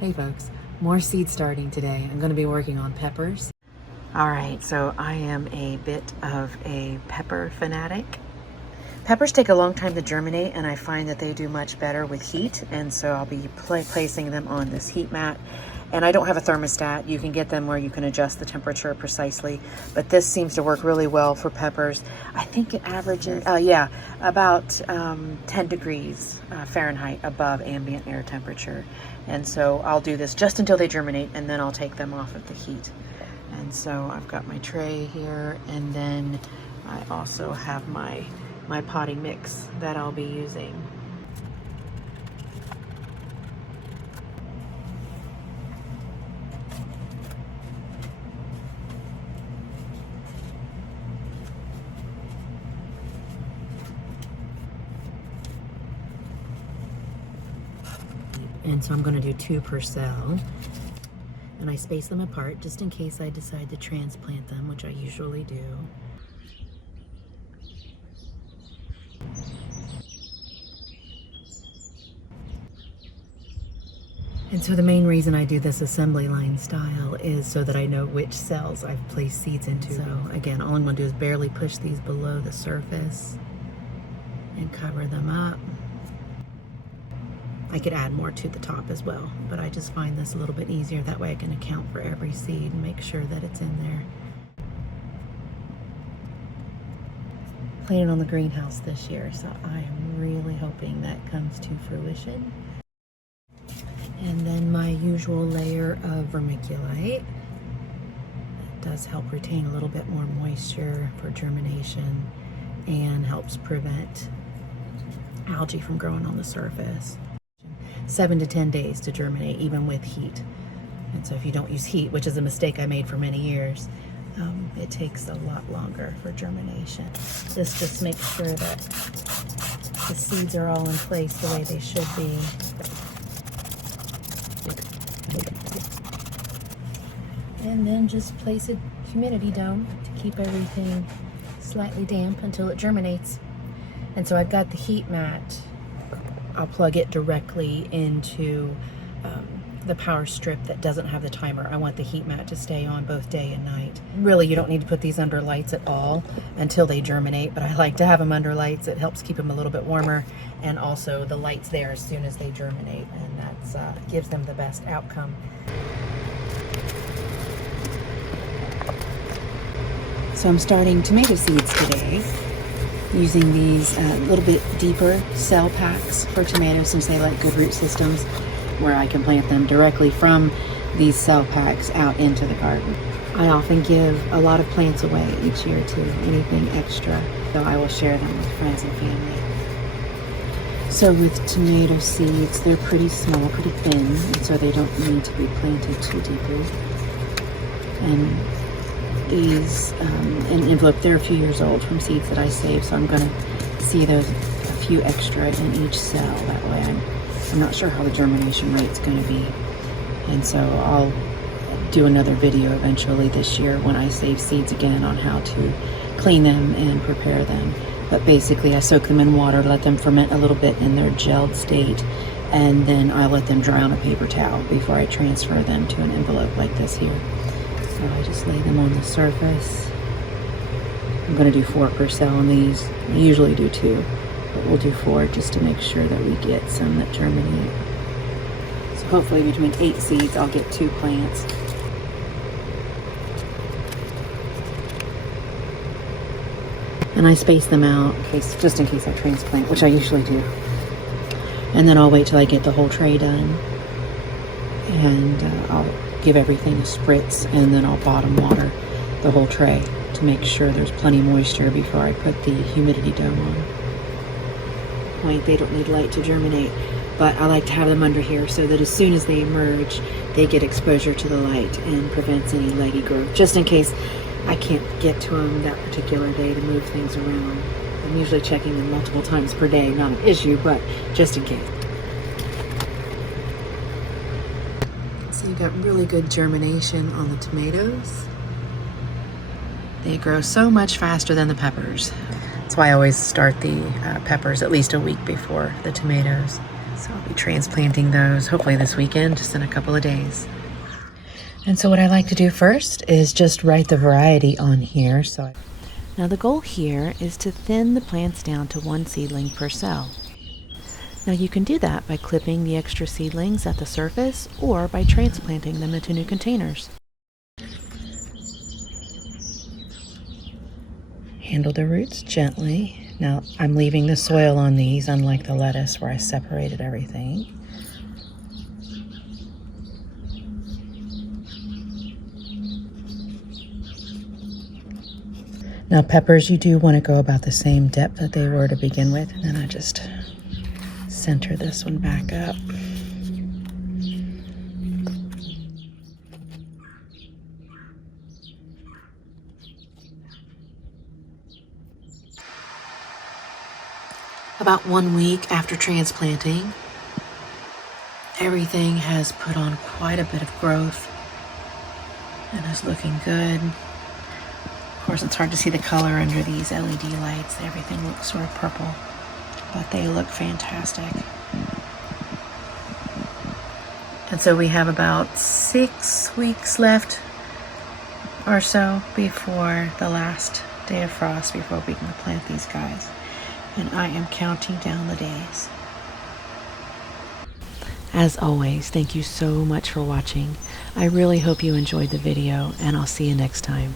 Hey folks, more seed starting today. I'm going to be working on peppers. All right, so I am a bit of a pepper fanatic. Peppers take a long time to germinate, and I find that they do much better with heat, and so I'll be placing them on this heat mat. And I don't have a thermostat. You can get them where you can adjust the temperature precisely, but this seems to work really well for peppers. I think it averages, about 10 degrees Fahrenheit above ambient air temperature. And so I'll do this just until they germinate, and then I'll take them off of the heat. And so I've got my tray here, and then I also have my potting mix that I'll be using. And so I'm going to do 2 per cell, and I space them apart just in case I decide to transplant them, which I usually do. And so the main reason I do this assembly line style is so that I know which cells I've placed seeds into. So again, all I'm going to do is barely push these below the surface and cover them up. I could add more to the top as well, but I just find this a little bit easier. That way I can account for every seed and make sure that it's in there. Planning on the greenhouse this year, so I am really hoping that comes to fruition. And then my usual layer of vermiculite. It does help retain a little bit more moisture for germination and helps prevent algae from growing on the surface. 7 to 10 days to germinate, even with heat. And so if you don't use heat, which is a mistake I made for many years, it takes a lot longer for germination. This just makes sure that the seeds are all in place the way they should be. And then just place a humidity dome to keep everything slightly damp until it germinates. And so I've got the heat mat. I'll plug it directly into the power strip that doesn't have the timer. I want the heat mat to stay on both day and night. Really, you don't need to put these under lights at all until they germinate, but I like to have them under lights. It helps keep them a little bit warmer, and also the light's there as soon as they germinate, and that gives them the best outcome. So I'm starting tomato seeds today, using these little bit deeper cell packs for tomatoes, since they like good root systems, where I can plant them directly from these cell packs out into the garden. I often give a lot of plants away each year too, anything extra, so I will share them with friends and family. So with tomato seeds, they're pretty small, pretty thin, and so they don't need to be planted too deeply. And these an envelope, they're a few years old from seeds that I saved, so I'm going to see those a few extra in each cell. That way I'm not sure how the germination rate's going to be, and so I'll do another video eventually this year when I save seeds again on how to clean them and prepare them. But basically I soak them in water, let them ferment a little bit in their gelled state, and then I let them dry on a paper towel before I transfer them to an envelope like this here. So I just lay them on the surface. I'm going to do 4 per cell on these. I usually do 2, but we'll do 4 just to make sure that we get some that germinate. So hopefully between 8 seeds I'll get 2 plants. And I space them out just in case I transplant, which I usually do. And then I'll wait till I get the whole tray done, and I'll give everything a spritz, and then I'll bottom water the whole tray to make sure there's plenty of moisture before I put the humidity dome on. They don't need light to germinate, but I like to have them under here so that as soon as they emerge, they get exposure to the light and prevents any leggy growth, just in case I can't get to them that particular day to move things around. I'm usually checking them multiple times per day, not an issue, but just in case. So you got really good germination on the tomatoes. They grow so much faster than the peppers. That's why I always start the peppers at least a week before the tomatoes. So I'll be transplanting those hopefully this weekend, just in a couple of days. And so what I like to do first is just write the variety on here. Now the goal here is to thin the plants down to 1 seedling per cell. Now you can do that by clipping the extra seedlings at the surface or by transplanting them into new containers. Handle the roots gently. Now I'm leaving the soil on these, unlike the lettuce where I separated everything. Now peppers, you do want to go about the same depth that they were to begin with, and then I just center this one back up. About 1 week after transplanting, everything has put on quite a bit of growth and is looking good. Of course, it's hard to see the color under these LED lights. Everything looks sort of purple, but they look fantastic. And so we have about 6 weeks left or so before the last day of frost, before we can plant these guys. And I am counting down the days. As always, thank you so much for watching. I really hope you enjoyed the video, and I'll see you next time.